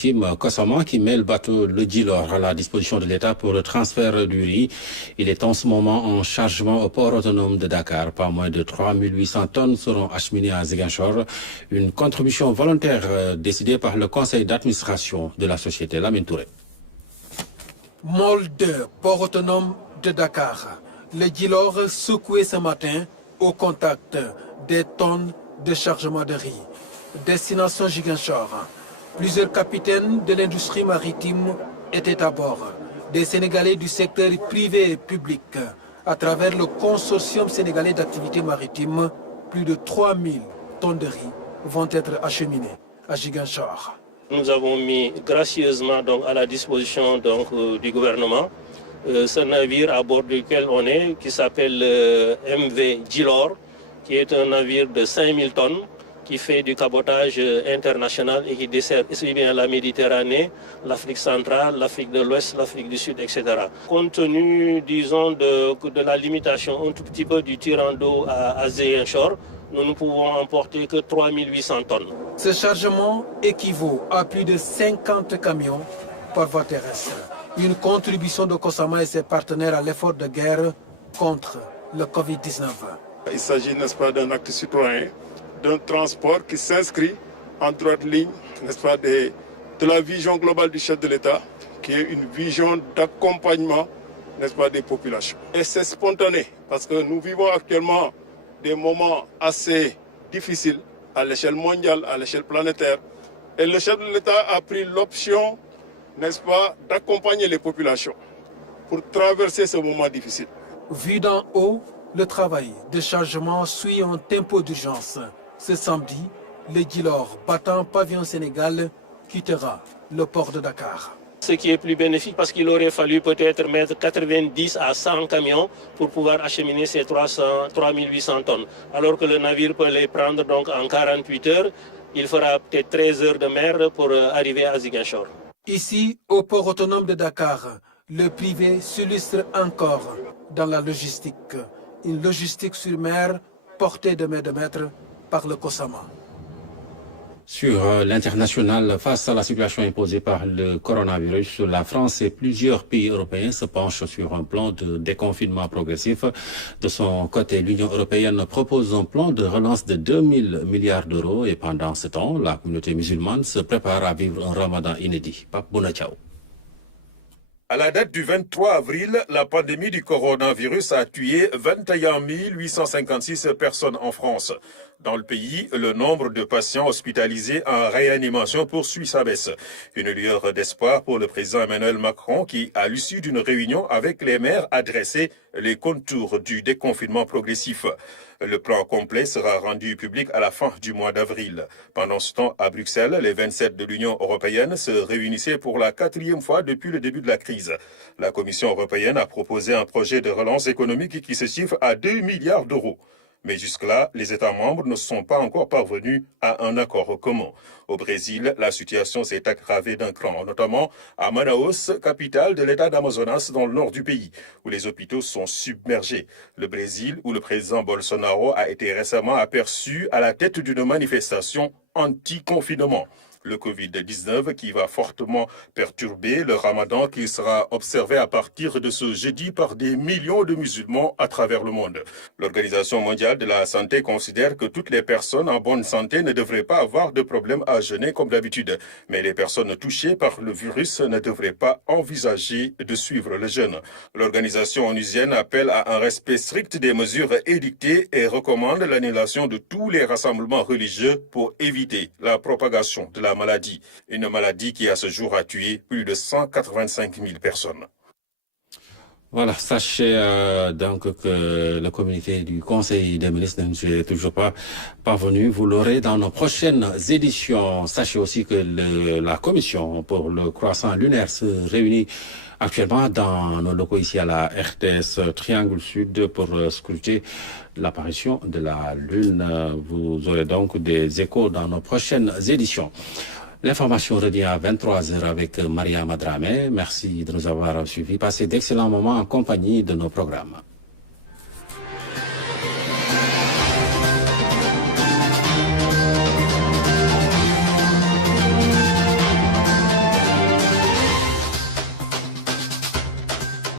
Tim Kossama qui met le bateau Le Djilor à la disposition de l'État pour le transfert du riz. Il est en ce moment en chargement au port autonome de Dakar. Pas moins de 3800 tonnes seront acheminées à Ziguinchor. Une contribution volontaire décidée par le conseil d'administration de la société. Lamine Touré. Môle 2, port autonome de Dakar. Le Djilor secoué ce matin au contact des tonnes de chargement de riz. Destination Ziguinchor. Plusieurs capitaines de l'industrie maritime étaient à bord. Des Sénégalais du secteur privé et public. À travers le consortium sénégalais d'activités maritimes, plus de 3000 tonnes de riz vont être acheminées à Ziguinchor. Nous avons mis gracieusement à la disposition du gouvernement ce navire à bord duquel on est, qui s'appelle MV Djilor, qui est un navire de 5000 tonnes, qui fait du cabotage international et qui dessert aussi bien la Méditerranée, l'Afrique centrale, l'Afrique de l'Ouest, l'Afrique du Sud, etc. Compte tenu, disons, de la limitation un tout petit peu du tirant d'eau à Ziguinchor, nous ne pouvons emporter que 3800 tonnes. Ce chargement équivaut à plus de 50 camions par voie terrestre. Une contribution de Kossama et ses partenaires à l'effort de guerre contre le Covid-19. Il s'agit, n'est-ce pas, d'un acte citoyen, d'un transport qui s'inscrit en droite ligne, n'est-ce pas, de la vision globale du chef de l'État, qui est une vision d'accompagnement, n'est-ce pas, des populations. Et c'est spontané, parce que nous vivons actuellement des moments assez difficiles à l'échelle mondiale, à l'échelle planétaire. Et le chef de l'État a pris l'option, n'est-ce pas, d'accompagner les populations pour traverser ce moment difficile. Vu d'en haut, le travail de chargement suit un tempo d'urgence. Ce samedi, le Djilor, battant pavillon Sénégal, quittera le port de Dakar. Ce qui est plus bénéfique parce qu'il aurait fallu peut-être mettre 90 à 100 camions pour pouvoir acheminer ces 3800 tonnes. Alors que le navire peut les prendre en 48 heures, il fera peut-être 13 heures de mer pour arriver à Ziguinchor. Ici, au port autonome de Dakar, le privé s'illustre encore dans la logistique. Une logistique sur mer portée de main de maître par le Kossama. Sur l'international, face à la situation imposée par le coronavirus, la France et plusieurs pays européens se penchent sur un plan de déconfinement progressif. De son côté, l'Union européenne propose un plan de relance de 2000 milliards d'euros et pendant ce temps, la communauté musulmane se prépare à vivre un ramadan inédit. Pape Bounachao. À la date du 23 avril, la pandémie du coronavirus a tué 21 856 personnes en France. Dans le pays, le nombre de patients hospitalisés en réanimation poursuit sa baisse. Une lueur d'espoir pour le président Emmanuel Macron qui, à l'issue d'une réunion avec les maires, a dressé les contours du déconfinement progressif. Le plan complet sera rendu public à la fin du mois d'avril. Pendant ce temps, à Bruxelles, les 27 de l'Union européenne se réunissaient pour la 4e fois depuis le début de la crise. La Commission européenne a proposé un projet de relance économique qui se chiffre à 2 milliards d'euros. Mais jusque-là, les États membres ne sont pas encore parvenus à un accord commun. Au Brésil, la situation s'est aggravée d'un cran, notamment à Manaus, capitale de l'État d'Amazonas dans le nord du pays, où les hôpitaux sont submergés. Le Brésil, où le président Bolsonaro a été récemment aperçu à la tête d'une manifestation anti-confinement. Le Covid-19 qui va fortement perturber le ramadan qui sera observé à partir de ce jeudi par des millions de musulmans à travers le monde. L'Organisation mondiale de la santé considère que toutes les personnes en bonne santé ne devraient pas avoir de problème à jeûner comme d'habitude. Mais les personnes touchées par le virus ne devraient pas envisager de suivre le jeûne. L'organisation onusienne appelle à un respect strict des mesures édictées et recommande l'annulation de tous les rassemblements religieux pour éviter la propagation de la maladie. Une maladie qui à ce jour a tué plus de 185 000 personnes. Voilà, sachez donc que le communiqué du Conseil des ministres n'est toujours pas parvenu. Vous l'aurez dans nos prochaines éditions. Sachez aussi que la commission pour le croissant lunaire se réunit actuellement dans nos locaux ici à la RTS Triangle Sud pour scruter l'apparition de la Lune. Vous aurez donc des échos dans nos prochaines éditions. L'information revient à 23h avec Maria Madramé. Merci de nous avoir suivis. Passez d'excellents moments en compagnie de nos programmes.